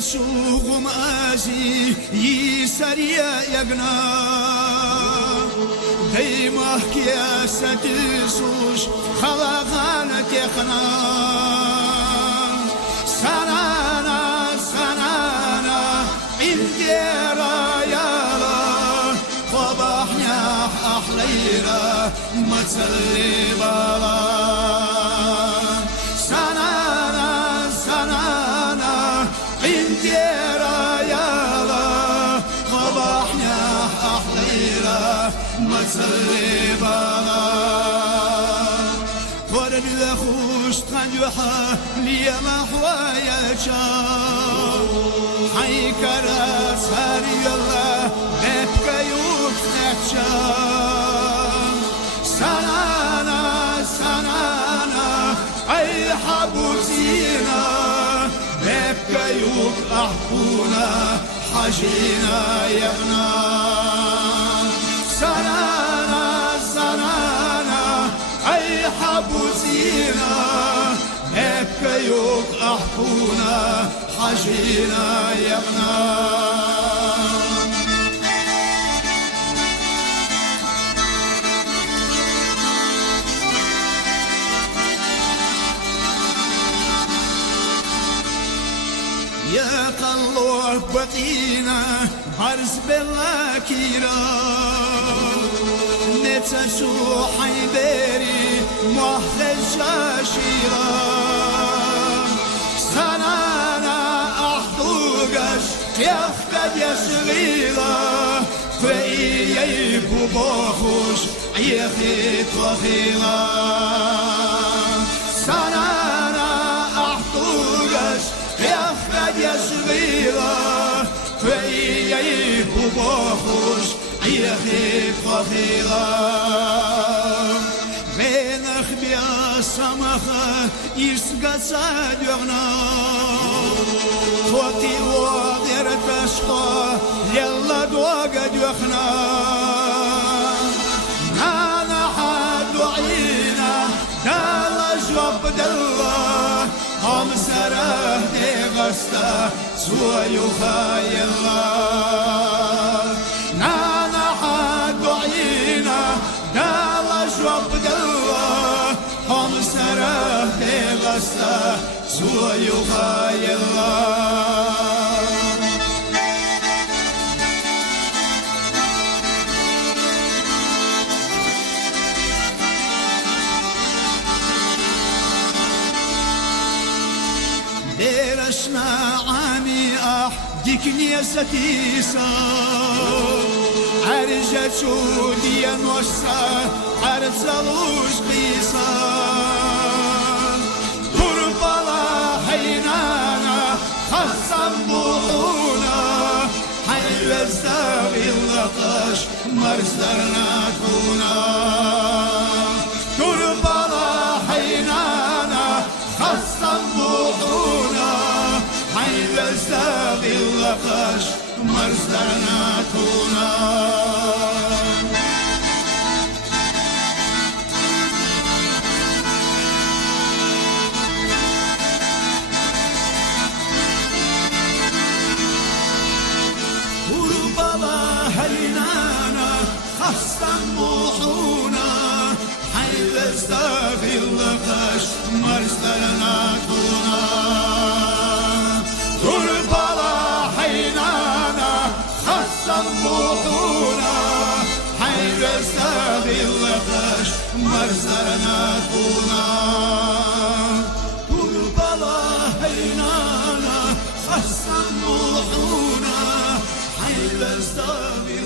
سوغم ازي يسريا يغنا ديمه كياسة سوش خلقان تخنا سنانا سنانا انديرا يالا صباحنا احليرا متسلي بالا سنانا سنانا انديرا يالا صباحنا احليرا متسلي بالا ورد لخوش تنجوحا ليا محوايا شام حيكرا ساري الله بيبكا يوكنكشام سنانا سنانا اي حبوتينا بيبكا يوك احكونا حجينا يبنا سنانا سنانا اي حبوتينا هبكا يوك احكونا حجينا يبنا يا قلوب بطينا عرس بالكيرا نتشو حيدري محل شاشيرا سنانا احطوغش يخفد يشغيلا فايي بوبوخوش يخيط وخيلا سنانا احطوغش يخفد يشغيلا فايي بوبوخوش يخيط وخيلا بينخ بيا سمخة يسقى ديغنا خوتي وغير تشقى يلا دوغ ديغنا نانا حد وعينا دال جواب دلا هم سره دي غستا سوى يخايلا نانا حد وعينا دال جواب دلا هم سره دي غستا سوى يخايلا ديرشنا عامي ديكني ستيسا عرجت شوديا نوسا عرزلوش قيسا قربلا حينانا خصم بوحونا حي الزاوي اللقاش مرزدرنا تونا قربلا حينانا خصم بوحونا حي الزاوي اللقاش مرزدرنا تونا خصم بوحونا حي الزاوي اللقاش مرزدرنا تونا قربلا حينانا خصم بوحونا حي الزاوي اللقاش مرزدرنا تونا قربلا حينانا خصم بوحونا حي الزاوي